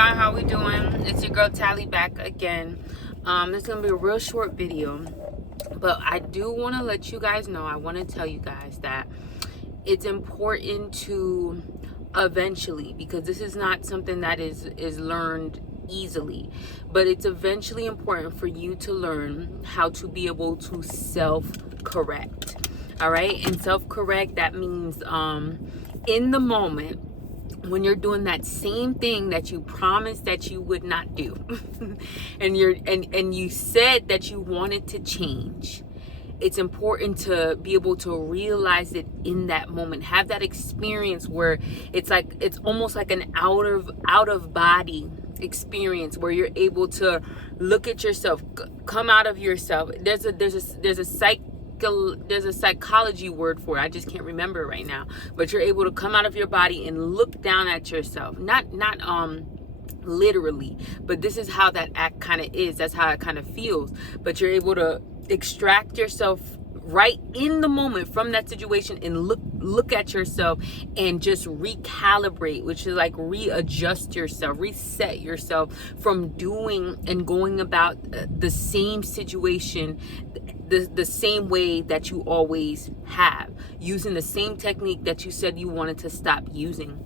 y'all, how we doing? It's your girl Tally back again. This is gonna be a real short video, but I do want to let you guys know, I want to tell you guys that it's important to eventually, because this is not something that is learned easily, but it's eventually important for you to learn how to be able to self-correct. All right, and self-correct, that means in the moment when you're doing that same thing that you promised that you would not do and you said that you wanted to change, it's important to be able to realize it in that moment. Have that experience where it's almost like an out of body experience, where you're able to look at yourself, come out of yourself. There's a psychology word for it. I just can't remember it right now. But you're able to come out of your body and look down at yourself. Not literally, but this is how that act kind of is. That's how it kind of feels. But you're able to extract yourself right in the moment from that situation and look at yourself and just recalibrate, which is like readjust yourself, reset yourself from doing and going about the same situation the same way that you always have, using the same technique that you said you wanted to stop using,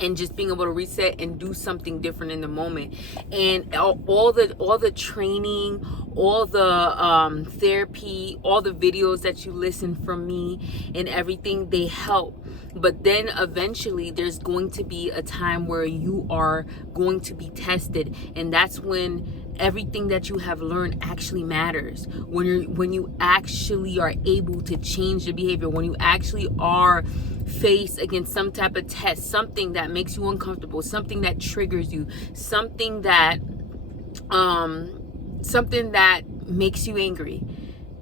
and just being able to reset and do something different in the moment. And all the training, all the therapy, all the videos that you listen from me and everything, they help. But then eventually there's going to be a time where you are going to be tested, and that's when everything that you have learned actually matters. When you actually are able to change the behavior, when you actually are faced against some type of test, something that makes you uncomfortable, something that triggers you, something that makes you angry,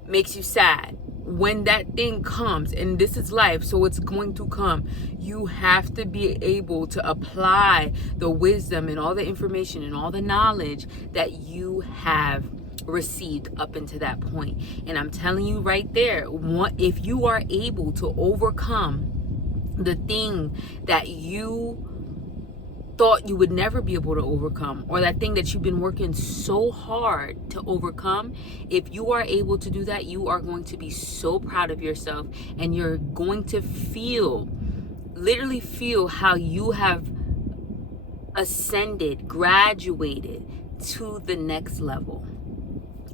makes you sad. When that thing comes, and this is life, so it's going to come, you have to be able to apply the wisdom and all the information and all the knowledge that you have received up until that point. And I'm telling you right there, if you are able to overcome the thing that you thought you would never be able to overcome, or that thing that you've been working so hard to overcome, if you are able to do that, you are going to be so proud of yourself, and you're going to literally feel how you have ascended, graduated to the next level.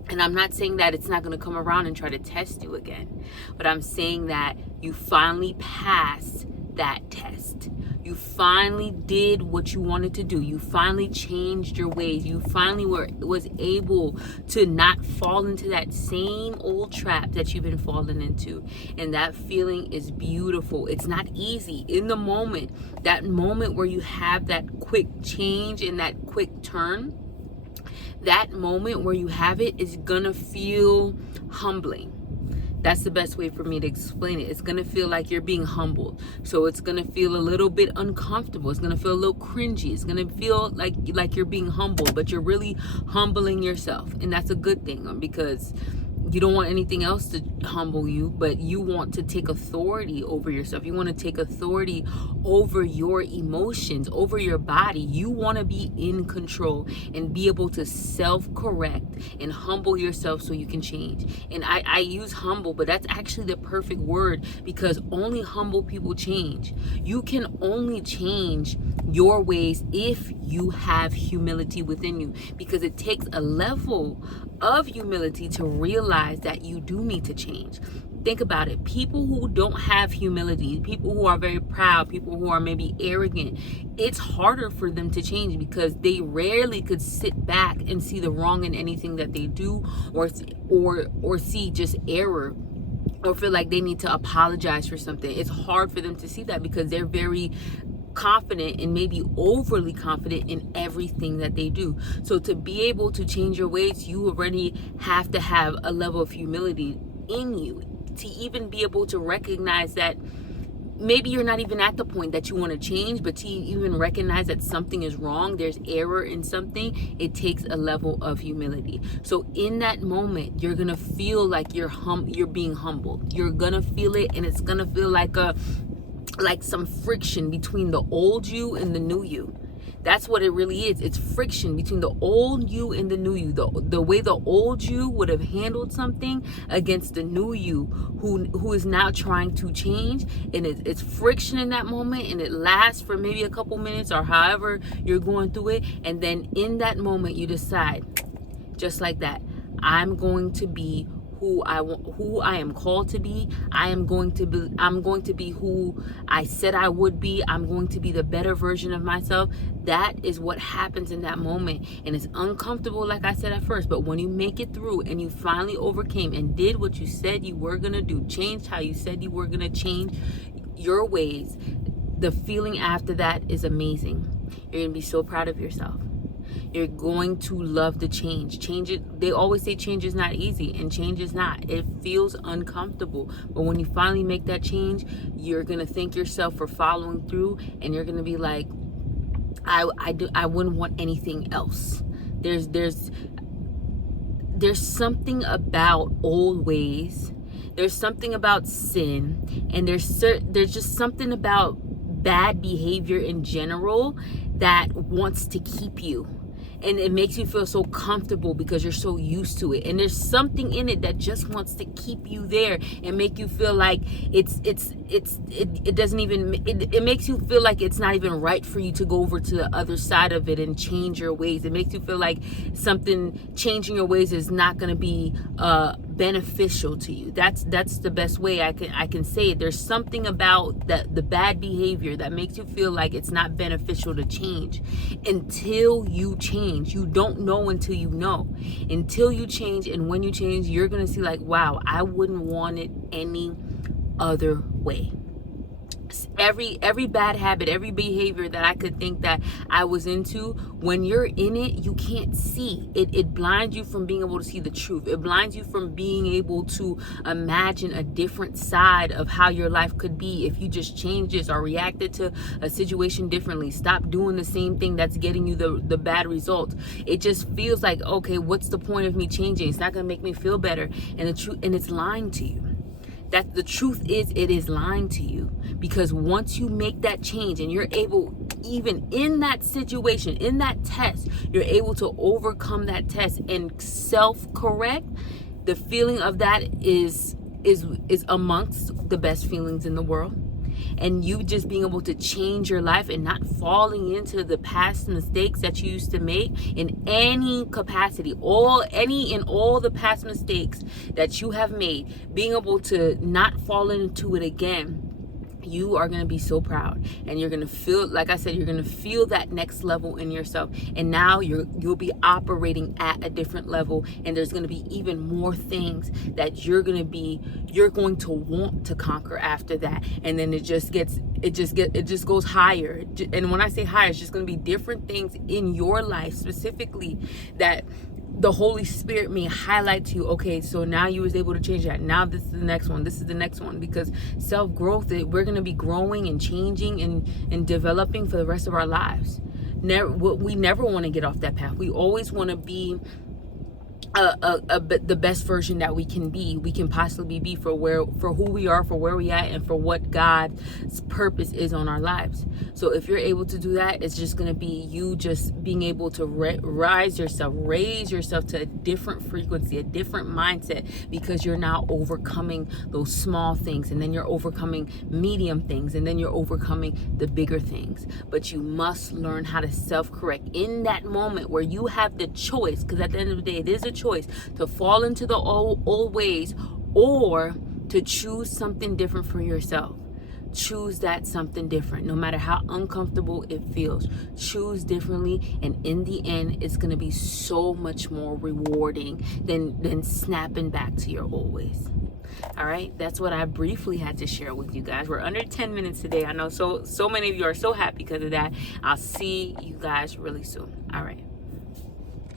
And I'm not saying that it's not going to come around and try to test you again, but I'm saying that you finally passed that test. You finally did what you wanted to do. You finally changed your ways. You finally was able to not fall into that same old trap that you've been falling into. And that feeling is beautiful. It's not easy in the moment. That moment where you have that quick change and that quick turn, that moment where you have it is gonna feel humbling. That's the best way for me to explain it. It's gonna feel like you're being humbled. So it's gonna feel a little bit uncomfortable. It's gonna feel a little cringy. It's gonna feel like you're being humbled, but you're really humbling yourself. And that's a good thing, because you don't want anything else to humble you, but you want to take authority over yourself. You want to take authority over your emotions, over your body. You want to be in control and be able to self-correct and humble yourself so you can change. And I use humble, but that's actually the perfect word, because only humble people change. You can only change your ways if you have humility within you, because it takes a level of humility to realize that you do need to change. Think about it. People who don't have humility, people who are very proud, people who are maybe arrogant, it's harder for them to change, because they rarely could sit back and see the wrong in anything that they do, or see just error, or feel like they need to apologize for something. It's hard for them to see that, because they're very confident, and maybe overly confident, in everything that they do. So to be able to change your ways, you already have to have a level of humility in you, to even be able to recognize that maybe you're not even at the point that you want to change, but to even recognize that something is wrong, there's error in something, it takes a level of humility. So in that moment, you're gonna feel like you're being humbled. You're gonna feel it, and it's gonna feel like some friction between the old you and the new you. That's what it really is. It's friction between the old you and the new you. The way the old you would have handled something against the new you who is now trying to change. And it's friction in that moment, and it lasts for maybe a couple minutes or however you're going through it. And then in that moment you decide, just like that, I'm going to be who I am called to be. I'm going to be who I said I would be. I'm going to be the better version of myself. That is what happens in that moment. And it's uncomfortable, like I said at first, but when you make it through and you finally overcame and did what you said you were gonna do, changed how you said you were gonna change your ways, the feeling after that is amazing. You're gonna be so proud of yourself. You're going to love the change. They always say change is not easy, and change is not. It feels uncomfortable. But when you finally make that change, you're going to thank yourself for following through, and you're going to be like, I wouldn't want anything else. There's something about old ways. There's something about sin, and there's just something about bad behavior in general that wants to keep you. And it makes you feel so comfortable because you're so used to it. And there's something in it that just wants to keep you there and make you feel like it doesn't even, it makes you feel like it's not even right for you to go over to the other side of it and change your ways. It makes you feel like changing your ways is not going to be beneficial to you. That's the best way I can say it. There's something about the bad behavior that makes you feel like it's not beneficial to change. Until you change, you don't know until you know. Until you change, and when you change, you're gonna see like, wow, I wouldn't want it any other way. Every bad habit, every behavior that I could think that I was into, when you're in it, you can't see. It blinds you from being able to see the truth. It blinds you from being able to imagine a different side of how your life could be if you just changed this or reacted to a situation differently. Stop doing the same thing that's getting you the bad results. It just feels like, okay, what's the point of me changing? It's not gonna make me feel better. And it's lying to you. That the truth is, it is lying to you, because once you make that change and you're able, even in that situation, in that test, you're able to overcome that test and self-correct, the feeling of that is amongst the best feelings in the world. And you just being able to change your life and not falling into the past mistakes that you used to make in any capacity, all the past mistakes that you have made, being able to not fall into it again, you are going to be so proud. And you're going to feel, like I said, you're going to feel that next level in yourself. And now you'll be operating at a different level, and there's going to be even more things that you're going to want to conquer after that. And then it just goes higher. And when I say higher, it's just going to be different things in your life specifically that the Holy Spirit may highlight to you. Okay, so now you was able to change that. Now this is the next one. This is the next one. Because self-growth, we're going to be growing and changing and developing for the rest of our lives. We never want to get off that path. We always want to be the best version that we can possibly be for who we are, for where we at, and for what God's purpose is on our lives. So if you're able to do that, it's just going to be you just being able to raise yourself to a different frequency, a different mindset, because you're now overcoming those small things, and then you're overcoming medium things, and then you're overcoming the bigger things. But you must learn how to self-correct in that moment where you have the choice, because at the end of the day, it is a choice to fall into the old ways or to choose something different for yourself. Choose that something different, no matter how uncomfortable it feels. Choose differently, and in the end, it's going to be so much more rewarding than snapping back to your old ways. All right, that's what I briefly had to share with you guys. We're under 10 minutes today. I know so many of you are so happy because of that. I'll see you guys really soon. All right.